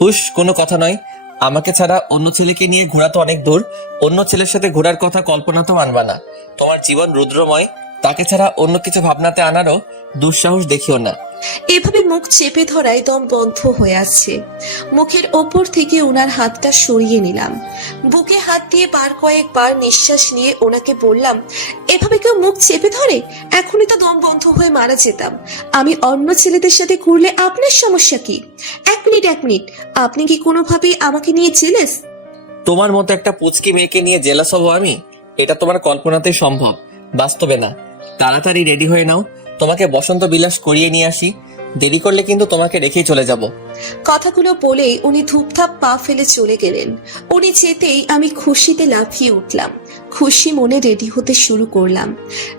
হুশ, কোনো কথা নয়। আমাকে ছাড়া অন্য ছেলেকে নিয়ে ঘোরা তো অনেক দূর। অন্য ছেলের সাথে ঘোরার কথা কল্পনা তো মানবা না। তোমার জীবন রুদ্রময়, তাকে ছাড়া অন্য কিছু ভাবনাতে আনারও দুঃসাহস দেখিও না। এভাবে মুখ চেপে ধরায় দম বন্ধ হয়ে আসছে। মুখের ওপর থেকে ওনার হাতটা সরিয়ে নিলাম। বুকে হাত দিয়ে কয়েকবার নিঃশ্বাস নিয়ে ওনাকে বললাম, এভাবে কেউ মুখ চেপে ধরে? এখনই তো দম বন্ধ হয়ে মারা যেতাম। আমি অন্য ছেলেদের সাথে ঘুরলে আপনার সমস্যা কি? এক মিনিট, আপনি কি কোনোভাবেই আমাকে নিয়ে জেলেস? তোমার মতো একটা পুচকি মেয়েকে নিয়ে জেলাস হবো আমি? এটা তোমার কল্পনাতেই সম্ভব, বাস্তবে না। তাড়াতাড়ি রেডি হয়ে নাও, তোমাকে বসন্ত বিলাস করিয়ে নিয়ে আসি। দেরি করলে কিন্তু তোমাকে রেখেই চলে যাব। কথাগুলো বলেই উনি ধূপধাপ পা ফেলে চলে গেলেন। উনি যেতেই আমি খুশিতে লাফিয়ে উঠলাম। খুশি মনে রেডি হতে শুরু করলাম।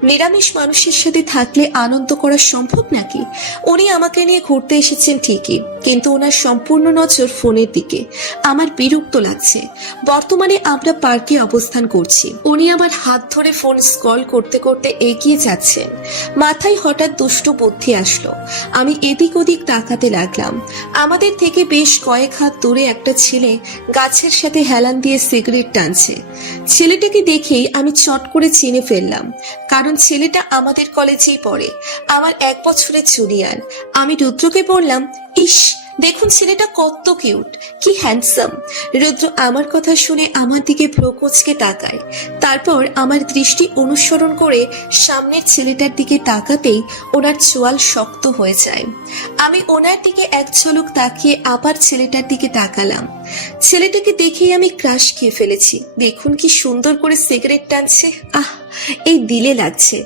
নিরামিষ মানুষের সাথে থাকলে আনন্দ করা সম্ভব নাকি? উনি আমাকে নিয়ে ঘুরতে এসেছেন ঠিকই, কিন্তু ওনার সম্পূর্ণ নজর ফোনের দিকে। আমার বিরক্ত লাগছে। বর্তমানে আমরা পার্কে অবস্থান করছি। উনি আমার হাত ধরে ফোন স্ক্রল করতে করতে এগিয়ে যাচ্ছেন। মাথায় হঠাৎ দুষ্টু বুদ্ধি আসলো। আমি এদিক ওদিক তাকাতে লাগলাম। আমাদের থেকে বেশ কয়েক হাত দূরে একটা ছেলে গাছের সাথে হেলান দিয়ে সিগারেট টানছে। ছেলেটাকে দেখেই আমি চট করে চিনে ফেললাম, কারণ ছেলেটা আমাদের কলেজেই পড়ে, আমার 1 বছরের জুনিয়র। আমি রুদ্রকে বললাম, ইস, দেখুন ছেলেটা কত কিউট, কি হ্যান্ডসাম। রুদ্র আমার কথা শুনে আমার দিকে ভ্রুকুঁচকে তাকায়। তারপর আমার দৃষ্টি অনুসরণ করে সামনের ছেলেটার দিকে তাকাতেই ওনার চোয়াল শক্ত হয়ে যায়। আমি ওনার দিকে এক ঝলক তাকিয়ে আবার ছেলেটার দিকে তাকালাম। ছেলেটাকে দেখেই আমি ক্রাশ খেয়ে ফেলেছি। দেখুন কি সুন্দর করে সিগারেট টানছে, আহ, এই দিলে লাগছে।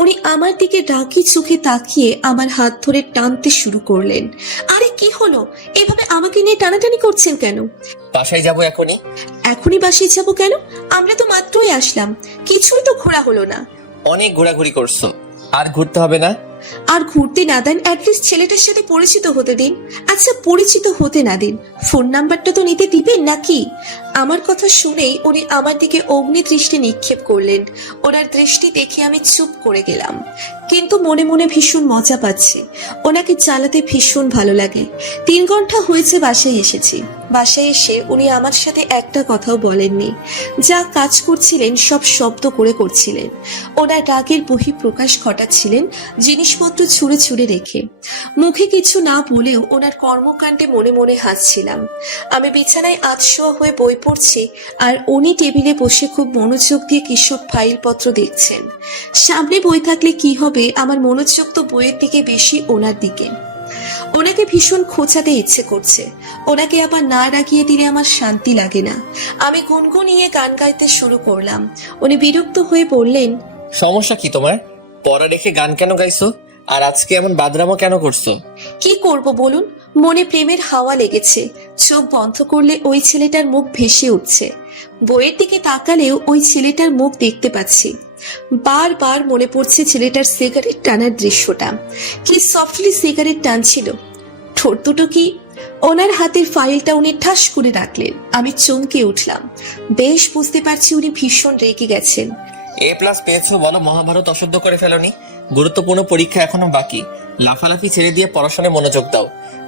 উনি আমার দিকে রাগি চোখে তাকিয়ে আমার হাত ধরে টানতে শুরু করলেন। আরে কি হলো? এভাবে আমাকে নিয়ে টানাটানি করছেন কেন? বাসায় যাবো এখনই। এখনই বাসায় যাবো কেন? আমরা তো মাত্রই আসলাম, কিছুই তো ঘোরা হলো না। অনেক ঘোরাঘুরি করছো, আর ঘুরতে হবে না। আর ঘুরতে না দেন, অ্যাটলিস্ট ছেলেটার সাথে পরিচিত হতে দিন। আচ্ছা, পরিচিত হতে না দিন, ফোন নাম্বারটা তো নিতে দিবেন নাকি? আমার কথা শুনেই উনি আমার দিকে অগ্নি দৃষ্টি নিক্ষেপ করলেন। ওনার দৃষ্টি দেখে আমি চুপ করে গেলাম, কিন্তু মনে মনে ভীষণ মজা পাচ্ছি। ওনাকে চালাতে ভীষণ ভালো লাগে। 3 ঘন্টা হয়েছে বাসায় এসেছি। বাসায় এসে উনি আমার সাথে একটা কথাও বলেননি। যা কাজ করছিলেন সব শব্দ করে করছিলেন। ওনার রাগের বহিঃপ্রকাশ ঘটাচ্ছিলেন জিনিসপত্র ছুঁড়ে ছুঁড়ে রেখে। মুখে কিছু না বলেও ওনার কর্মকাণ্ডে মনে মনে হাসছিলাম। আমি বিছানায় আধশোয়া হয়ে বই পড়ছি, আর উনি টেবিলে বসে খুব মনোযোগ দিয়ে কিসব ফাইলপত্র দেখছেন। সামনে বই থাকলে কি হবে, আমার মনোযোগ তো বইয়ের দিকে বেশি, ওনার দিকে। ওনাকে ভীষণ খোঁচাতে ইচ্ছে করছে। ওনাকে আবার না রাগিয়ে দিলে আমার শান্তি লাগে না। আমি গুনগুনিয়ে গান গাইতে শুরু করলাম। উনি বিরক্ত হয়ে বললেন, সমস্যা কি তোমার? পড়া রেখে গান কেন গাইছো? আর আজকে এমন বাদরামো কেন করছো? কি করব বলুন? মনে প্রেমের হাওয়া লেগেছে। চোখ বন্ধ করলে ওই ছেলেটার মুখ ভেসে উঠছে। বইয়ের দিকে তাকালেও ওই ছেলেটার মুখ দেখতে পাচ্ছি। বারবার মনে পড়ছে ছেলেটার সিগারেট টানার দৃশ্যটা। কি সফটলি সিগারেট টানছিল। ঠোঁট দুটো কি। ওনার হাতের ফাইলটা উনি ঠাস করে রাখলেন। আমি চমকে উঠলাম। বেশ বুঝতে পারছি উনি ভীষণ রেগে গেছেন। A+ পেয়েছো বলো, মহাভারত অশুদ্ধ করে ফেলোনি? গুরুত্বপূর্ণ পরীক্ষা এখনো বাকি। লাফালাফি ছেড়ে দিয়ে পড়াশোনায় মনোযোগ দাও।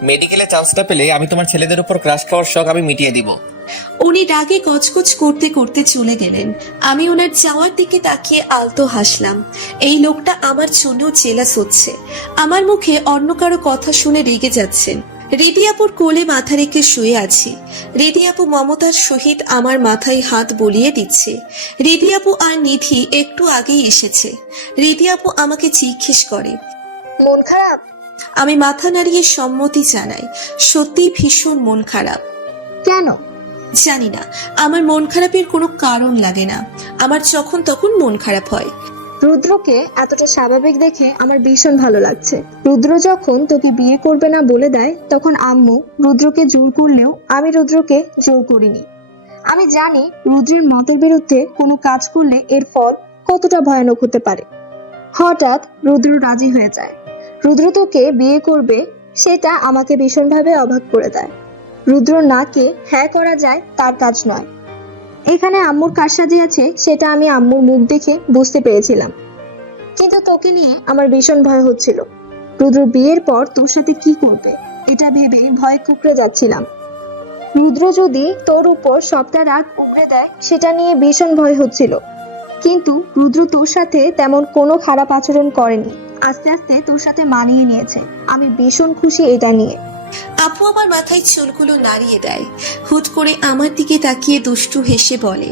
মেডিকেলে চান্সটা পেলে আমি তোমার ছেলেদের উপর ক্রাশ খাওয়ার শখ আমি মিটিয়ে দিব। উনি রাগে গজগজ করতে করতে চলে গেলেন। আমি ওনার যাওয়ার দিকে তাকিয়ে আলতো হাসলাম। এই লোকটা আমার জন্যও জেলাস হচ্ছে। আমার মুখে অন্য কারো কথা শুনে রেগে যাচ্ছেন। রিদি আপুর কোলে মাথা রেখে শুয়ে আছি। রিদি আপু মমতার সহিত আমার মাথায় হাত বুলিয়ে দিচ্ছে। রিদি আপু আর নিধি একটু আগেই এসেছে। রিদি আপু আমাকে জিজ্ঞেস করে, মন খারাপ? আমি মাথা নাড়িয়ে সম্মতি জানাই। সত্যিই ভীষণ মন খারাপ। কেন? জানি না, আমার মন খারাপের কোনো কারণ লাগে না। আমার যখন তখন মন খারাপ হয়। রুদ্রকে এতটা স্বাভাবিক দেখে আমার ভীষণ ভালো লাগছে। রুদ্র যখন তোকে বিয়ে করবে না বলে দেয়, তখন আম্মু রুদ্রকে জোর করলেও আমি রুদ্রকে জোর করিনি। আমি জানি রুদ্রের মতের বিরুদ্ধে কোনো কাজ করলে এর ফল কতটা ভয়ানক হতে পারে। হঠাৎ রুদ্র রাজি হয়ে যায়। রুদ্র তোকে বিয়ে করবে সেটা আমাকে ভীষণভাবে অবাক করে দেয়। রুদ্র নাকে হ্যাঁ করা যায় তার কাজ নয়। এখানে আম্মুর কারসাজি আছে সেটা আমি আম্মুর মুখ দেখে বুঝতে পেরেছিলাম, কিন্তু তোকে নিয়ে আমার ভীষণ ভয় হচ্ছিল। রুদ্র বিয়ের পর তোর সাথে কি করবে এটা ভেবে ভয় কুঁকড়ে যাচ্ছিলাম। রুদ্র যদি তোর উপর সবটা রাগ উগড়ে দেয় সেটা নিয়ে ভীষণ ভয় হচ্ছিল, কিন্তু রুদ্র তোর সাথে তেমন কোনো খারাপ আচরণ করেনি। আস্তে আস্তে তোর সাথে মানিয়ে নিয়েছে। আমি ভীষণ খুশি এটা নিয়ে। আপু আমার মাথায় চুলগুলো নাড়িয়ে দেয়। হুট করে আমার দিকে তাকিয়ে দুষ্টু হেসে বলে,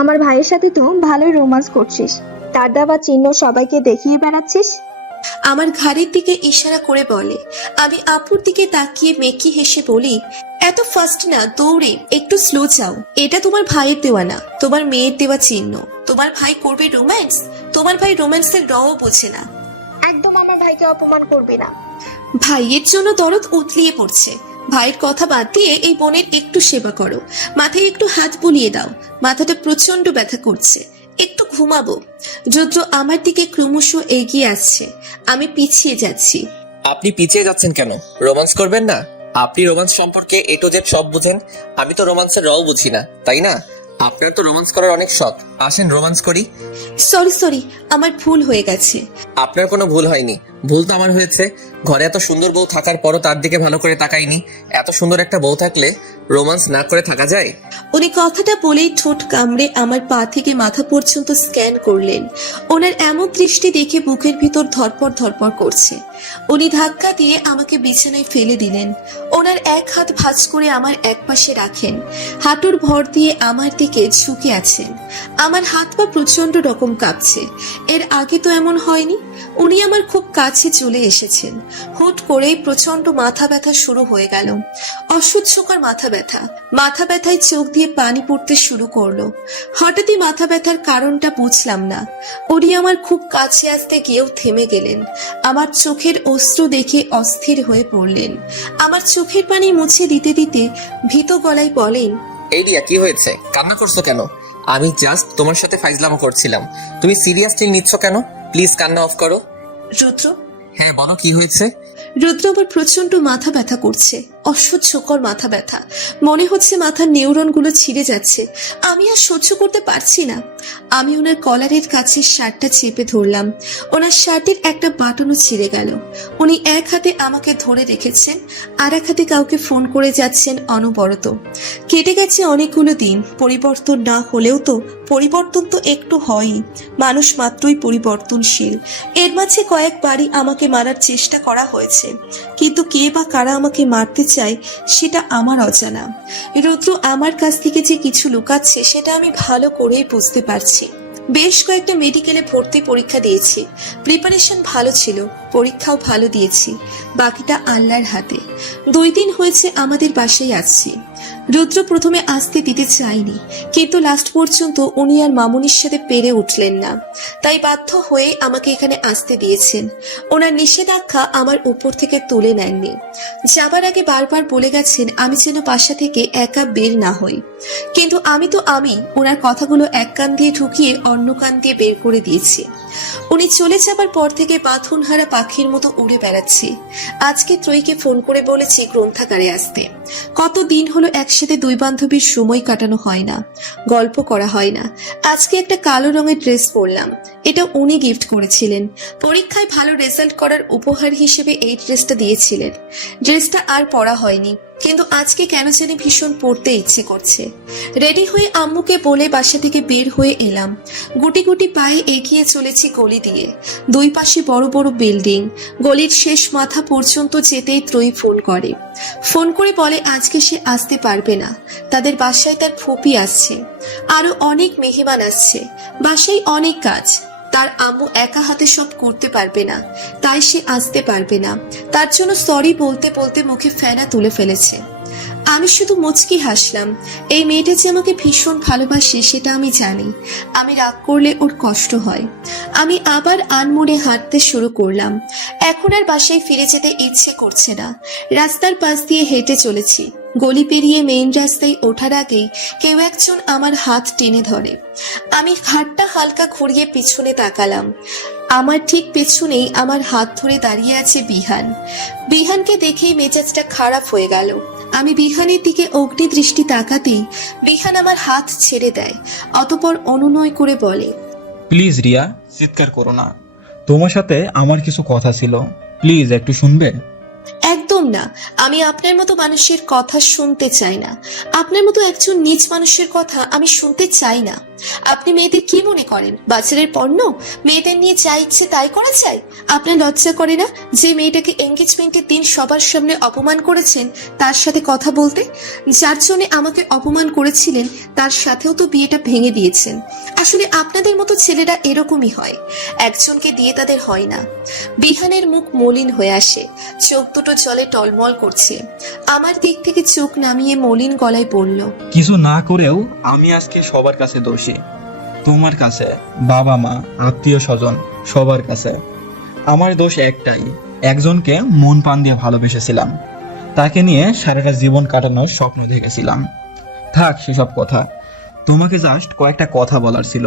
আমার ভাইয়ের সাথে তো ভালোই রোমান্স করছিস, তার দেওয়া চিহ্ন সবাইকে দেখিয়ে বেড়াচ্ছিস। আমার ঘাড়ের দিকে ইশারা করে বলে। আমি আপুর দিকে তাকিয়ে মেকি হেসে বলি, এত ফাস্ট না, দৌড়ে একটু স্লো যাও। এটা তোমার ভাইয়ের দেওয়া না, তোমার মেয়ের দেওয়া চিহ্ন। তোমার ভাই করবে রোম্যান্স? তোমার ভাই রোম্যান্সের রও বোঝে না। একদম আমার ভাইকে অপমান করবি না। ভাইয়ের জন্য দরদ উতলিয়ে পড়ছে। ভাইয়ের কথা বাদ দিয়ে এই বোনের একটু সেবা করো। মাথায় একটু হাত বুলিয়ে দাও। মাথাটা প্রচন্ড ব্যথা করছে, একটু ঘুমাবো। রুদ্র আমার দিকে ক্রমশ এগিয়ে আসছে। আমি পিছিয়ে যাচ্ছি। আপনি পিছিয়ে যাচ্ছেন কেন? রোমান্স করবেন না? আপনি রোমান্স সম্পর্কে এ টু জেড সব বুঝেন, আমি তো রোমান্সের রও বুঝি না, তাই না? আপনার তো রোমান্স করার অনেক শখ, আসেন রোমান্স করি। সরি, আমার ভুল হয়ে গেছে। আপনার কোনো ভুল হয়নি, ভুল তো আমার হয়েছে। ঘরে এত সুন্দর বউ থাকার পরও তার দিকে ভালো করে তাকাইনি। এত সুন্দর একটা বউ থাকলে রোমান্স না করে থাকা যায়? উনি কথাটা বলেই ঠোঁট কামড়ে আমার পা থেকে মাথা পর্যন্ত স্ক্যান করলেন। ওনার এমন দৃষ্টি দেখে বুকের ভিতর ধরপড় ধরপড় করছে। উনি ধাক্কা দিয়ে আমাকে বিছানায় ফেলে দিলেন। ওনার এক হাত ভাঁজ করে আমার এক পাশে রাখেন, হাঁটুর ভর দিয়ে আমার দিকে ঝুঁকে আছেন। আমার হাত পা প্রচন্ড রকম কাঁপছে। এর আগে তো এমন হয়নি। উনি আমার খুব কাছে চলে এসেছেন। হুট করেই প্রচন্ড মাথা ব্যথা শুরু হয়ে গেল। অসহ্যকর মাথা ব্যথা। মাথা ব্যথায় চোখ দিয়ে পানি পড়তে শুরু করলো। হঠাৎই মাথা ব্যথার কারণটা বুঝলাম না। উনি আমার খুব কাছে আসতে গিয়েও থেমে গেলেন। আমার চোখের অশ্রু দেখে অস্থির হয়ে পড়লেন। আমার চোখের পানি মুছে দিতে দিতে ভীত গলায় বলেন, এই রিয়া, কি হয়েছে? কান্না করছো কেন? আমি জাস্ট তোমার সাথে ফাইজলামো করছিলাম, তুমি সিরিয়াসলি নিচ্ছ কেন? প্লিজ কান্না অফ করো। রুদ্র। হ্যাঁ বলো, কি হয়েছে? রুদ্র আমার প্রচন্ড মাথা ব্যথা করছে, অসহ্যকর মাথা ব্যথা। মনে হচ্ছে মাথার নিউরন গুলো ছিঁড়ে যাচ্ছে। আমি আর সহ্য করতে পারছি না। আমি ওনার কলারের কাছে শার্টটা চেপে ধরলাম। ওনার শার্টের একটা বাটনও ছিঁড়ে গেল। উনি এক হাতে আমাকে ধরে রেখেছেন, আর এক হাতে কাউকে ফোন করে যাচ্ছেন অনবরত। কেটে গেছে অনেকগুলো দিন, পরিবর্তন না হলেও তো পরিবর্তন তো একটু হয়ই। মানুষ মাত্রই পরিবর্তনশীল। এর মাঝে কয়েকবারই আমাকে মারার চেষ্টা করা হয়েছে, কিন্তু কে বা কারা আমাকে মারতে চায় সেটা আমার অজানা। রুদ্র আমার কাছ থেকে যে কিছু লুকাচ্ছে সেটা আমি ভালো করেই বুঝতে পারছি। বেশ কয়েকটা মেডিকেলে ভর্তি পরীক্ষা দিয়েছি, প্রিপারেশন ভালো ছিল, পরীক্ষাও ভালো দিয়েছি। বাকিটা আল্লাহর হাতে। 2 দিন হয়েছে আমাদের বাসায় আসছি। রুদ্র প্রথমে আসতে দিতে চায়নি, কিন্তু লাস্ট পর্যন্ত উনি আর মামুনির সাথে পেরে উঠলেন না। তাই বাধ্য হয়ে আমাকে এখানে আসতে দিয়েছেন। ওনার নিষেধাজ্ঞা আমার উপর থেকে তুলে নেননি। যাবার আগে বারবার বলে গেছেন আমি যেন বাসা থেকে একা বের না হই। কিন্তু আমি ওনার কথাগুলো এক কান দিয়ে ঢুকিয়ে অন্য কান দিয়ে বের করে দিয়েছি। উনি চলে যাবার পর থেকে বাঁধনহারা পাখির মতো উড়ে বেড়াচ্ছি। আজকে ত্রয়ীকে ফোন করে বলেছি গ্রন্থাগারে আসতে। কতদিন হলো একসাথে 2 বান্ধবীর সময় কাটানো হয় না, গল্প করা হয় না। আজকে একটা কালো রঙের ড্রেস পরলাম, এটা উনি গিফট করেছিলেন। পরীক্ষায় ভালো রেজাল্ট করার উপহার হিসেবে এই ড্রেসটা দিয়েছিলেন। ড্রেসটা আর পরা হয়নি, কিন্তু আজকে কেন জানি ভীষণ পড়তে ইচ্ছে করছে। রেডি হয়ে আম্মুকে বলে বাসা থেকে বের হয়ে এলাম। গুটি গুটি পায়ে এগিয়ে চলেছি গলি দিয়ে। 2 পাশে বড় বড় বিল্ডিং। গলির শেষ মাথা পর্যন্ত যেতেই ত্রয়ী ফোন করে বলে আজকে সে আসতে পারবে না। তাদের বাসায় তার ফুপি আসছে, আরো অনেক মেহমান আসছে। বাসায় অনেক কাজ, তার আম্মু একা হাতে সব করতে পারবে না, তাই সে আসতে পারবে না। তার জন্য সরি বলতে বলতে মুখে ফেনা তুলে ফেলেছে। আমি শুধু মুচকি হাসলাম। এই মেয়েটা যে আমাকে ভীষণ ভালোবাসে সেটা আমি জানি। আমি রাগ করলে ওর কষ্ট হয়। আমি আবার আনমনে হাঁটতে শুরু করলাম। এখন আর বাসায় ফিরে যেতে ইচ্ছে করছে না। রাস্তার পাশ দিয়ে হেঁটে চলেছি। গলি পেরিয়ে মেইন রাস্তায় ওঠার আগেই কেউ একজন আমার হাত টেনে ধরে। আমি হাতটা হালকা ঘুরিয়ে পিছনে তাকালাম। আমার ঠিক পেছনেই আমার হাত ধরে দাঁড়িয়ে আছে বিহান। বিহানকে দেখেই মেজাজটা খারাপ হয়ে গেল। আমি বিহানের দিকে অগ্নি দৃষ্টি তাকাতেই বিহান আমার হাত ছেড়ে দেয়, অতঃপর অনুনয় করে বলে, প্লিজ রিয়া, চিৎকার করো না। তোমার সাথে আমার কিছু কথা ছিল, প্লিজ একটু শুনবে? একদম না, আমি আপনার মতো মানুষের কথা শুনতে চাই না। আপনার মতো একজন নীচ মানুষের কথা আমি শুনতে চাই না। আপনি মেয়েদের কি মনে করেন, বাজারের পণ্য? মেয়েদের নিয়ে যা ইচ্ছে তাই করা চাই? আপনার লজ্জা করে না যে মেয়েটাকে এঙ্গেজমেন্টের দিন সবার সামনে অপমান করেছেন তার সাথে কথা বলতে? যার জন্য আমাকে অপমান করেছিলেন তার সাথেও তো বিয়েটা ভেঙে দিয়েছেন। আসলে আপনাদের মতো ছেলেরা এরকমই হয়, একজনকে দিয়ে তাদের হয় না। বিহানের মুখ মলিন হয়ে আসে, চোখ দুটো জলে টলমল করছে। আমার দিক থেকে চোখ নামিয়ে মলিন গলায় বলল, কিছু না করেও আমি আজকে সবার কাছে দোষী। তোমার কাছে, বাবা মা, আত্মীয় স্বজন, সবার কাছে। আমার দোষ একটাই, একজনকে মন প্রাণ দিয়ে ভালোবেসেছিলাম, তাকে নিয়ে সারাটা জীবন কাটানোর স্বপ্ন দেখেছিলাম। থাক সেসব কথা, তোমাকে জাস্ট কয়েকটা কথা বলার ছিল,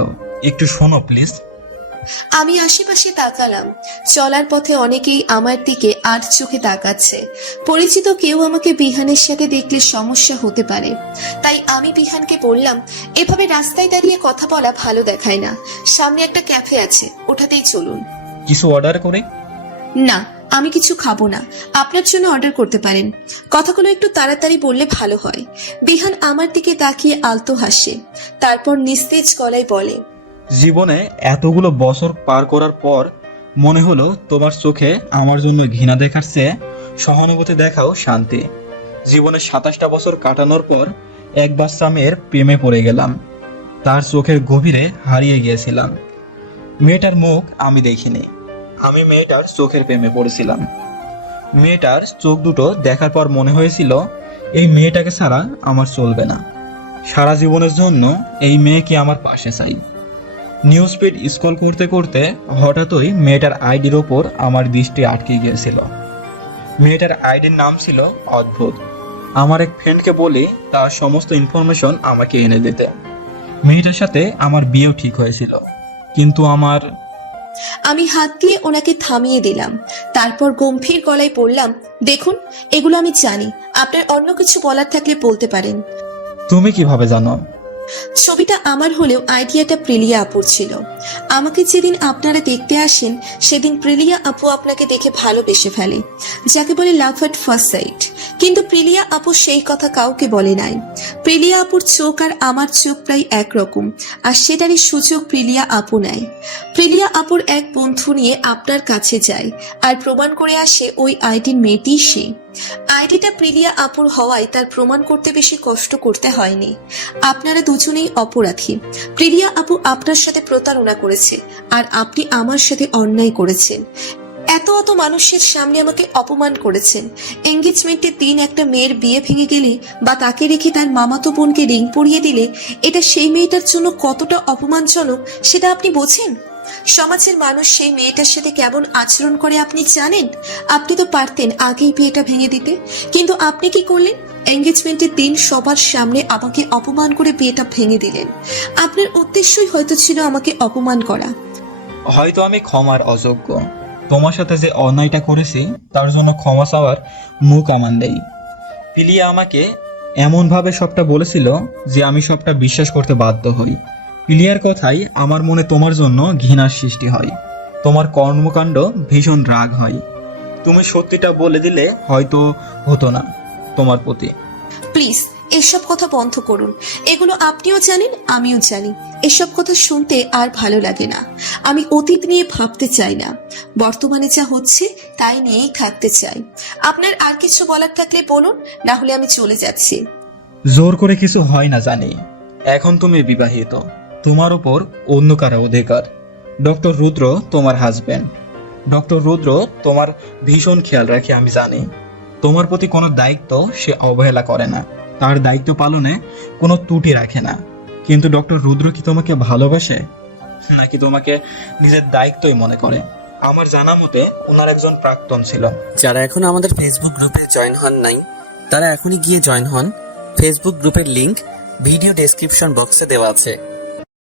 একটু শোনো প্লিজ। আমি আশেপাশে তাকালাম। চলার পথে অনেকেই আমার দিকে আর চোখে তাকাচ্ছে। পরিচিত কেউ আমাকে বিহানের সাথে দেখলে সমস্যা হতে পারে, তাই আমি বিহানকে বললাম, এভাবে রাস্তায় দাঁড়িয়ে কথা বলা ভালো দেখায় না। সামনে একটা ক্যাফে আছে, ওঠাতেই চলুন। কিছু অর্ডার করে? না, আমি কিছু খাবো না, আপনার জন্য অর্ডার করতে পারেন। কথাগুলো একটু তাড়াতাড়ি বললে ভালো হয়। বিহান আমার দিকে তাকিয়ে আলতো হাসে, তারপর নিস্তেজ গলায় বলে, জীবনে এতগুলো বছর পার করার পর মনে হলো তোমার চোখে আমার জন্য ঘৃণা দেখার চেয়ে সহানুভূতি দেখাও শান্তি। জীবনে 27টা বছর কাটানোর পর এক বাচ্চা মেয়ের প্রেমে পড়ে গেলাম, তার চোখের গভীরে হারিয়ে গিয়েছিলাম। মেয়েটার মুখ আমি দেখিনি, আমি মেয়েটার চোখের প্রেমে পড়েছিলাম। মেয়েটার চোখ দুটো দেখার পর মনে হয়েছিল এই মেয়েটাকে ছাড়া আমার চলবে না, সারা জীবনের জন্য এই মেয়েকে আমার পাশে চাই। নিউজ ফিড স্ক্রল করতে করতে হঠাৎই মেয়েটার আইডির ওপর আমার দৃষ্টি আটকে গিয়েছিল। মেয়েটার আইডির নাম ছিল অদ্ভুত। আমার এক ফ্রেন্ডকে বলি তার সমস্ত ইনফরমেশন আমাকে এনে দিতে। মেয়েটার সাথে আমার বিয়েও ঠিক হয়েছিল, কিন্তু আমি হাত দিয়ে ওনাকে থামিয়ে দিলাম। তারপর গম্ভীর গলায় বললাম, দেখুন, এগুলো আমি জানি, আপনার অন্য কিছু বলার থাকলে বলতে পারেন। তুমি কিভাবে জানো? ছবিটা আমার হলেও আইডিয়াটা প্রিলিয়া আপুর ছিল। আমাকে যেদিন আপনারা দেখতে আসেন সেদিন প্রিলিয়া আপু আপনাকে দেখে ভালোবেসে ফেলে, যাকে বলে লাভ এট ফার্স্ট সাইট। কিন্তু প্রিলিয়া আপু সেই কথা কাউকে বলে নাই। প্রিলিয়া আপুর চোখ আর আমার চোখ প্রায় একরকম, আর সেটারই সুযোগ প্রিলিয়া আপু নেয়। প্রিলিয়া আপুর এক বন্ধু নিয়ে আপনার কাছে যায় আর প্রমাণ করে আসে ওই আইডির মেয়েটি সে। আইডিটা প্রিলিয়া আপুর হওয়ায় তার প্রমাণ করতে বেশি কষ্ট করতে হয়নি। আপনারা দুজনেই অপরাধী। প্রিলিয়া আপু আপনার সাথে প্রতারণা করেছে, আর আপনি আমার সাথে অন্যায় করেছেন। এত মানুষের সামনে আমাকে অপমান করেছেন। এঙ্গেজমেন্টের দিন একটা মেয়ের বিয়ে ভেঙে গেলে বা তাকে রেখে তার মামাতো বোনকে রিং পরিয়ে দিলে এটা সেই মেয়েটার জন্য কতটা অপমানজনক সেটা আপনি বোঝেন? সমাজের মানুষ সেই মেয়েটার সাথে কেমন আচরণ করে আপনি জানেন? আপনি তো পারতেন আগেই বিয়েটা ভেঙে দিতে, কিন্তু আপনি কি করলেন? এঙ্গেজমেন্টের দিন সবার সামনে আমাকে অপমান করে বিয়েটা ভেঙে দিলেন। আপনার উদ্দেশ্যই হয়তো ছিল আমাকে অপমান করা। হয়তো আমি ক্ষমার অযোগ্য, তোমার সাথে যে অন্যায়টা করেছি তার জন্য ক্ষমা চাওয়ার মুখ আমার নেই। পিলিয়া আমাকে এমনভাবে সবটা বলেছিল যে আমি সবটা বিশ্বাস করতে বাধ্য হই। পিলিয়ার কথাই আমার মনে তোমার জন্য ঘৃণার সৃষ্টি হয়, তোমার কর্মকাণ্ড ভীষণ রাগ হয়। তুমি সত্যিটা বলে দিলে হয়তো হতো না তোমার প্রতি। প্লিজ এসব কথা বন্ধ করুন। এগুলো আপনিও জানেন, আমিও জানি। এসব কথা শুনতে আর ভালো লাগে না। আমি অতীত নিয়ে ভাবতে চাই না, বর্তমানে যা হচ্ছে তাই নিয়েই থাকতে চাই। আপনার আর কিছু বলার থাকলে বলুন, না হলে আমি চলে যাচ্ছি। জোর করে কিছু হয় না জানি। এখন তুমি বিবাহিত, তোমার উপর অন্য কারো অধিকার। ডক্টর রুদ্র তোমার হাজবেন্ড। ডক্টর রুদ্র তোমার ভীষণ খেয়াল রাখে, আমি জানি। তোমার প্রতি কোনো দায়িত্ব সে অবহেলা করে না, তার দায়িত্ব পালনে কোনো ত্রুটি রাখে না। কিন্তু ডক্টর রুদ্র কি তোমাকে ভালোবাসে, নাকি তোমাকে নিজের দায়িত্বই মনে করে? আমার জানা মতে ওনার একজন প্রাক্তন ছিল। যারা এখনো আমাদের ফেসবুক গ্রুপে জয়েন হন নাই তারা এখনই গিয়ে জয়েন হন। ফেসবুক গ্রুপের লিংক ভিডিও ডেসক্রিপশন বক্সে দেওয়া আছে।